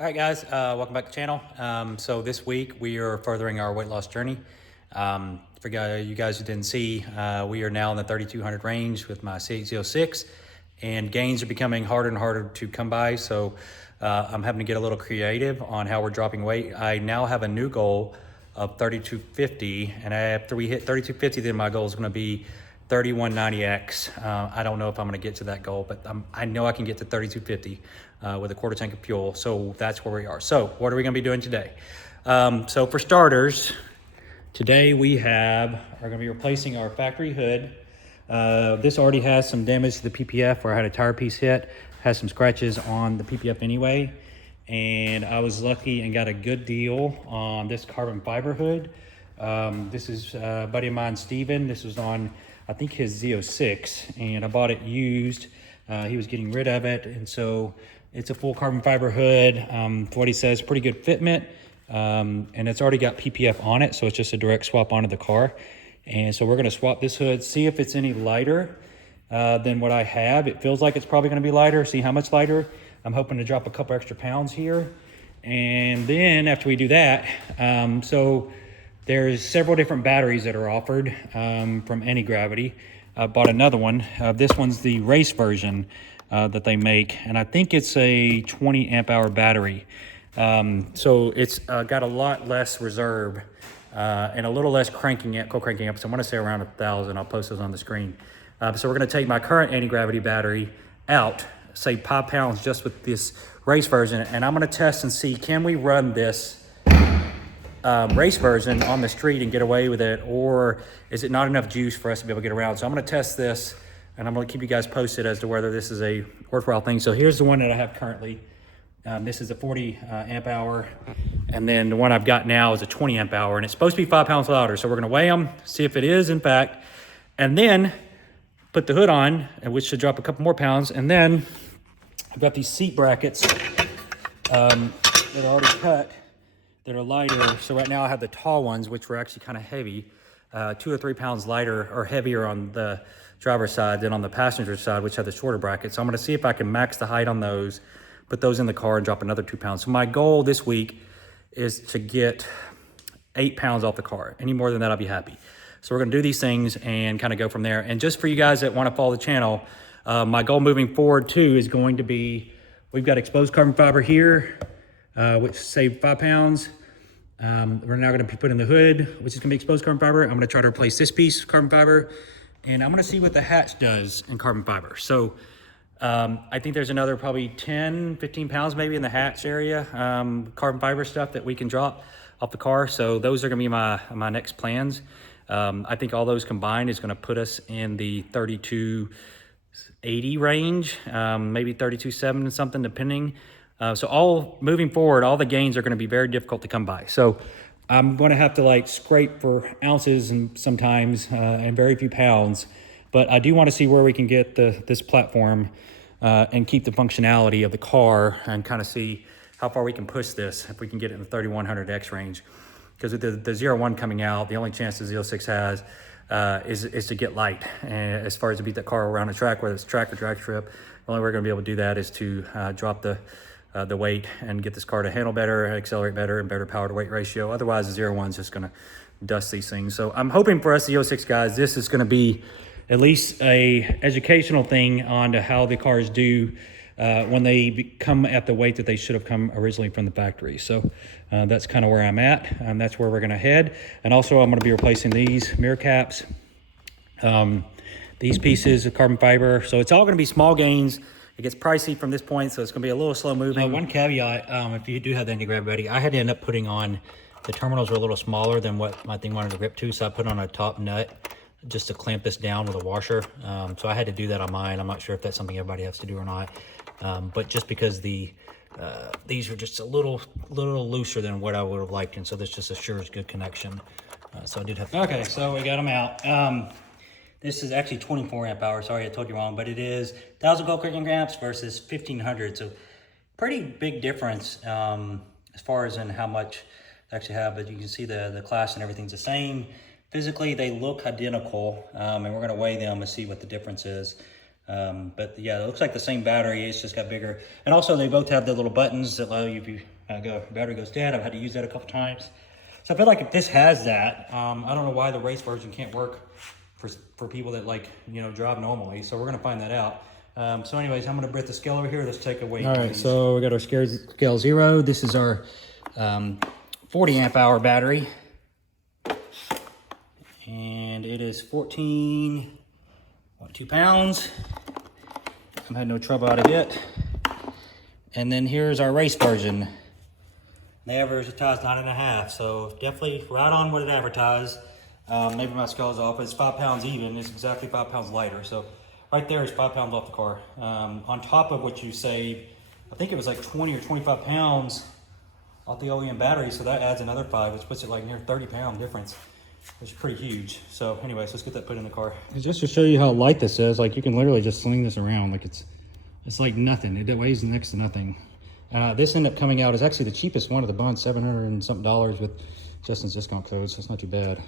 All right, guys, welcome back to the channel. So this week we are furthering our weight loss journey. For you guys who didn't see, we are now in the 3,200 range with my z06, and gains are becoming harder and harder to come by. So I'm having to get a little creative on how we're dropping weight. I now have a new goal of 3,250, and after we hit 3,250, then my goal is going to be 3190X. I don't know if I'm going to get to that goal, but I know I can get to 3,250 with a quarter tank of fuel. So that's where we are. So what are we going to be doing today? So for starters, today we are going to be replacing our factory hood. This already has some damage to the PPF where I had a tire piece hit, has some scratches on the PPF anyway. And I was lucky and got a good deal on this carbon fiber hood. This is a buddy of mine, Steven. This was on, I think, his z06, and I bought it used. He was getting rid of it, and so it's a full carbon fiber hood. What he says, pretty good fitment, and it's already got PPF on it, so it's just a direct swap onto the car. And so we're going to swap this hood, see if it's any lighter than what I have. It feels like it's probably going to be lighter. See how much lighter. I'm hoping to drop a couple extra pounds here. And then after we do that, so there's several different batteries that are offered from Antigravity. I bought another one. This one's the race version that they make, and I think it's a 20 amp hour battery. So it's got a lot less reserve and a little less cranking up. So I'm gonna say around 1,000. I'll post those on the screen. So we're gonna take my current Antigravity battery out, save 5 pounds just with this race version, and I'm gonna test and see, can we run this race version on the street and get away with it, or is it not enough juice for us to be able to get around? So I'm going to test this, and I'm going to keep you guys posted as to whether this is a worthwhile thing. So here's the one that I have currently. This is a 40 amp hour, and then the one I've got now is a 20 amp hour, and it's supposed to be 5 pounds louder. So we're going to weigh them, see if it is in fact, and then put the hood on, which should drop a couple more pounds. And then I've got these seat brackets that are already cut, that are lighter. So right now I have the tall ones, which were actually kind of heavy, 2 or 3 pounds lighter or heavier on the driver's side than on the passenger side, which had the shorter bracket. So I'm going to see if I can max the height on those, put those in the car, and drop another 2 pounds. So my goal this week is to get 8 pounds off the car. Any more than that, I'll be happy. So we're going to do these things and kind of go from there. And just for you guys that want to follow the channel, my goal moving forward too is going to be, we've got exposed carbon fiber here, which saved 5 pounds. We're now going to put in the hood, which is going to be exposed carbon fiber. I'm going to try to replace this piece of carbon fiber, and I'm going to see what the hatch does in carbon fiber. So I think there's another probably 10, 15 pounds maybe in the hatch area, carbon fiber stuff that we can drop off the car. So those are going to be my next plans. I think all those combined is going to put us in the 3280 range, maybe 32.7 or something, depending. So all moving forward, all the gains are going to be very difficult to come by. So I'm going to have to like scrape for ounces and sometimes and very few pounds. But I do want to see where we can get this platform and keep the functionality of the car, and kind of see how far we can push this, if we can get it in the 3100X range. Because with the 01 coming out, the only chance the z06 has is to get light. And as far as to beat that car around the track, whether it's track or drag strip, the only way we're going to be able to do that is to drop the weight and get this car to handle better, accelerate better, and better power to weight ratio. Otherwise, the 01's just going to dust these things. So I'm hoping for us, the 06 guys, this is going to be at least a educational thing on to how the cars do when they come at the weight that they should have come originally from the factory. So that's kind of where I'm at, and that's where we're going to head. And also, I'm going to be replacing these mirror caps, these pieces of carbon fiber. So it's all going to be small gains. It gets pricey from this point, so it's going to be a little slow moving. One caveat, if you do have the anti-gravity, I had to end up putting on, the terminals were a little smaller than what my thing wanted to grip to, so I put on a top nut just to clamp this down with a washer. So I had to do that on mine. I'm not sure if that's something everybody has to do or not. But just because these are just a little looser than what I would have liked, and so this just assures good connection. So I did have to. Okay, so we got them out. This is actually 24 amp hours. Sorry, I told you wrong, but it is 1,000 gold clicking grams versus 1,500. So pretty big difference as far as in how much they actually have. But you can see the class and everything's the same. Physically, they look identical, and we're going to weigh them and see what the difference is. But yeah, it looks like the same battery, it's just got bigger. And also they both have the little buttons that allow you, if you battery goes dead. I've had to use that a couple times. So I feel like if this has that, I don't know why the race version can't work for people that like, you know, drive normally. So we're gonna find that out. So anyways, I'm gonna bring the scale over here. Let's take a weight. All right, so we got our scale 0. This is our 40 amp hour battery. And it is 14.2 pounds. I've had no trouble out of it. And then here's our race version. They advertised 9.5, so definitely right on what it advertised. Maybe my scale's off, but it's 5 pounds even. It's exactly 5 pounds lighter. So right there is 5 pounds off the car. On top of what you save, I think it was like 20 or 25 pounds off the OEM battery. So that adds another 5, which puts it like near 30-pound difference, which is pretty huge. So anyways, let's get that put in the car. And just to show you how light this is, like you can literally just sling this around like it's like nothing. It weighs next to nothing. This ended up coming out as actually the cheapest one of the bunch, $700 and something with Justin's discount code, so it's not too bad.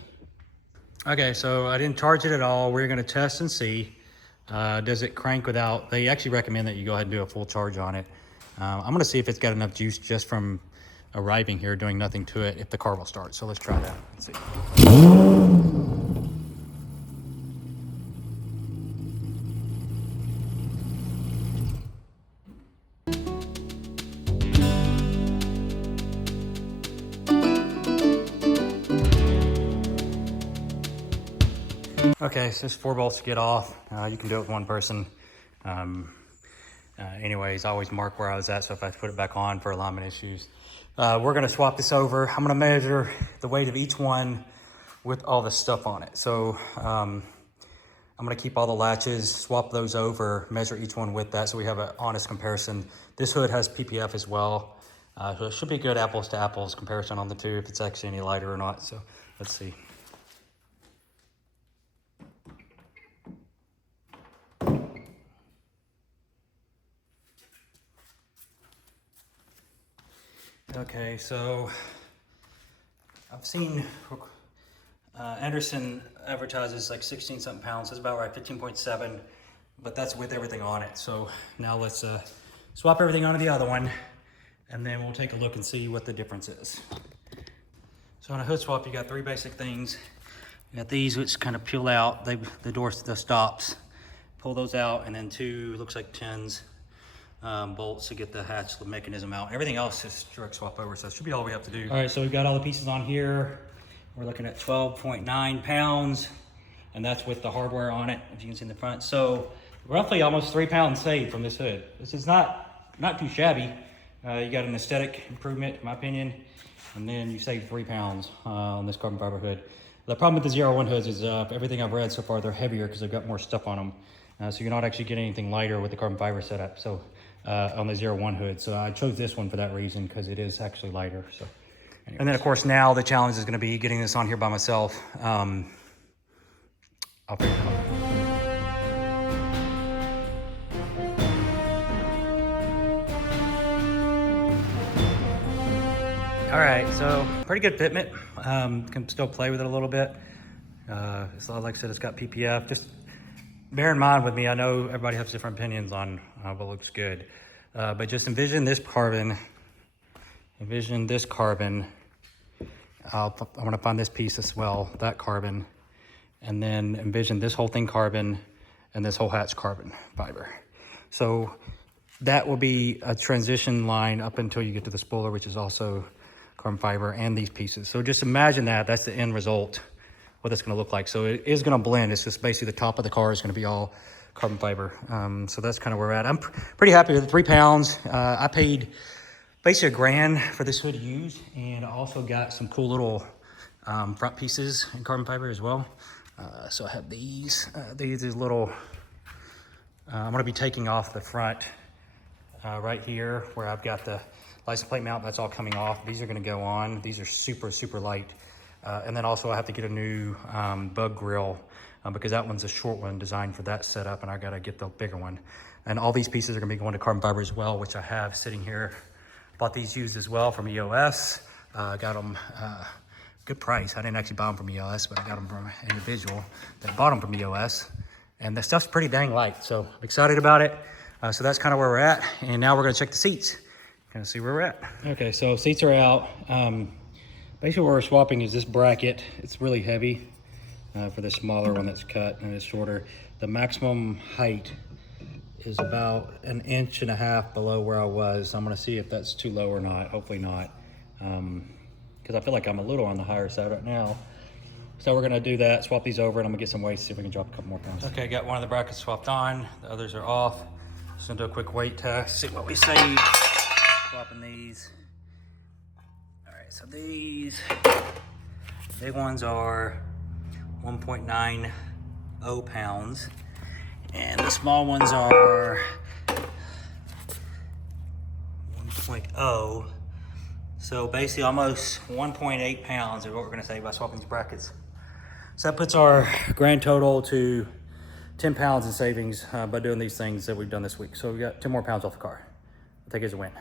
Okay, so I didn't charge it at all. We're gonna test and see. Does it crank without, they actually recommend that you go ahead and do a full charge on it. I'm gonna see if it's got enough juice just from arriving here, doing nothing to it, if the car will start. So let's try that. Let's see. Okay, so there's 4 bolts to get off. You can do it with one person. Anyways, I always mark where I was at, so if I put it back on for alignment issues. We're gonna swap this over. I'm gonna measure the weight of each one with all the stuff on it. So I'm gonna keep all the latches, swap those over, measure each one with that so we have an honest comparison. This hood has PPF as well. So it should be good apples to apples comparison on the two, if it's actually any lighter or not. So let's see. Okay, so I've seen Anderson advertises like 16 something pounds. That's about right, 15.7, but that's with everything on it. So now let's swap everything onto the other one, and then we'll take a look and see what the difference is. So on a hood swap, you got 3 basic things. You got these which kind of peel out, the stops, pull those out, and then 2 looks like 10s. Bolts to get the hatch mechanism out. Everything else is direct swap over, so that should be all we have to do. All right, so we've got all the pieces on here. We're looking at 12.9 pounds, and that's with the hardware on it, if you can see in the front. So roughly almost 3 pounds saved from this hood. This is not too shabby. You got an aesthetic improvement, in my opinion, and then you save 3 pounds on this carbon fiber hood. The problem with the Z01 hoods is everything I've read so far, they're heavier because they've got more stuff on them. So you're not actually getting anything lighter with the carbon fiber setup. So on the 01 hood. So I chose this one for that reason, because it is actually lighter. So, anyways. And then of course now the challenge is going to be getting this on here by myself. I'll figure it out. All right, so pretty good fitment. Can still play with it a little bit. So like I said, it's got PPF. Just bear in mind with me, I know everybody has different opinions on what looks good, but just envision this carbon. I'm gonna find this piece as well, that carbon, and then envision this whole thing carbon and this whole hatch carbon fiber. So that will be a transition line up until you get to the spoiler, which is also carbon fiber, and these pieces. So just imagine that's the end result, what it's going to look like. So it is going to blend. It's just basically the top of the car is going to be all carbon fiber. So that's kind of where we're at. I'm pretty happy with it. 3 pounds. I paid basically $1,000 for this hood used, and I also got some cool little front pieces in carbon fiber as well. So I have these little, I'm going to be taking off the front right here where I've got the license plate mount. That's all coming off. These are going to go on. These are super light. And then also I have to get a new bug grill because that one's a short one designed for that setup, and I got to get the bigger one. And all these pieces are going to be going to carbon fiber as well, which I have sitting here. Bought these used as well from EOS. Got them good price. I didn't actually buy them from EOS, but I got them from an individual that bought them from EOS. And the stuff's pretty dang light, so I'm excited about it. So that's kind of where we're at. And now we're gonna check the seats, kind of see where we're at. Okay, so seats are out. Basically what we're swapping is this bracket. It's really heavy for the smaller one that's cut and it's shorter. The maximum height is about 1.5 inches below where I was. I'm gonna see if that's too low or not, hopefully not. Because I feel like I'm a little on the higher side right now. So we're gonna do that, swap these over, and I'm gonna get some weights, see if we can drop a couple more pounds. Okay, got one of the brackets swapped on, the others are off. Just gonna do a quick weight test, see what we save. Swapping these. All right, so these big ones are 1.90 pounds, and the small ones are 1.0. So basically almost 1.8 pounds is what we're gonna save by swapping these brackets. So that puts our grand total to 10 pounds in savings by doing these things that we've done this week. So we got 10 more pounds off the car. I think it's a win.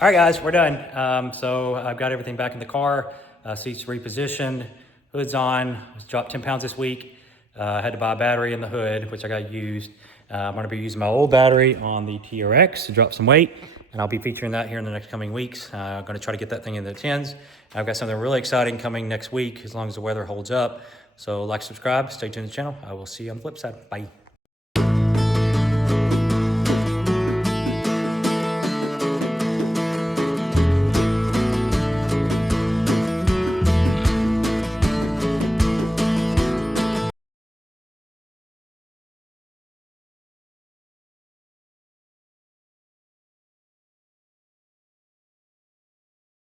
All right, guys, we're done. So I've got everything back in the car, seats repositioned, hood's on. Dropped 10 pounds this week. I had to buy a battery in the hood, which I got used. I'm gonna be using my old battery on the TRX to drop some weight, and I'll be featuring that here in the next coming weeks. I'm gonna try to get that thing in the 10s. I've got something really exciting coming next week, as long as the weather holds up. So like, subscribe, stay tuned to the channel. I will see you on the flip side. Bye.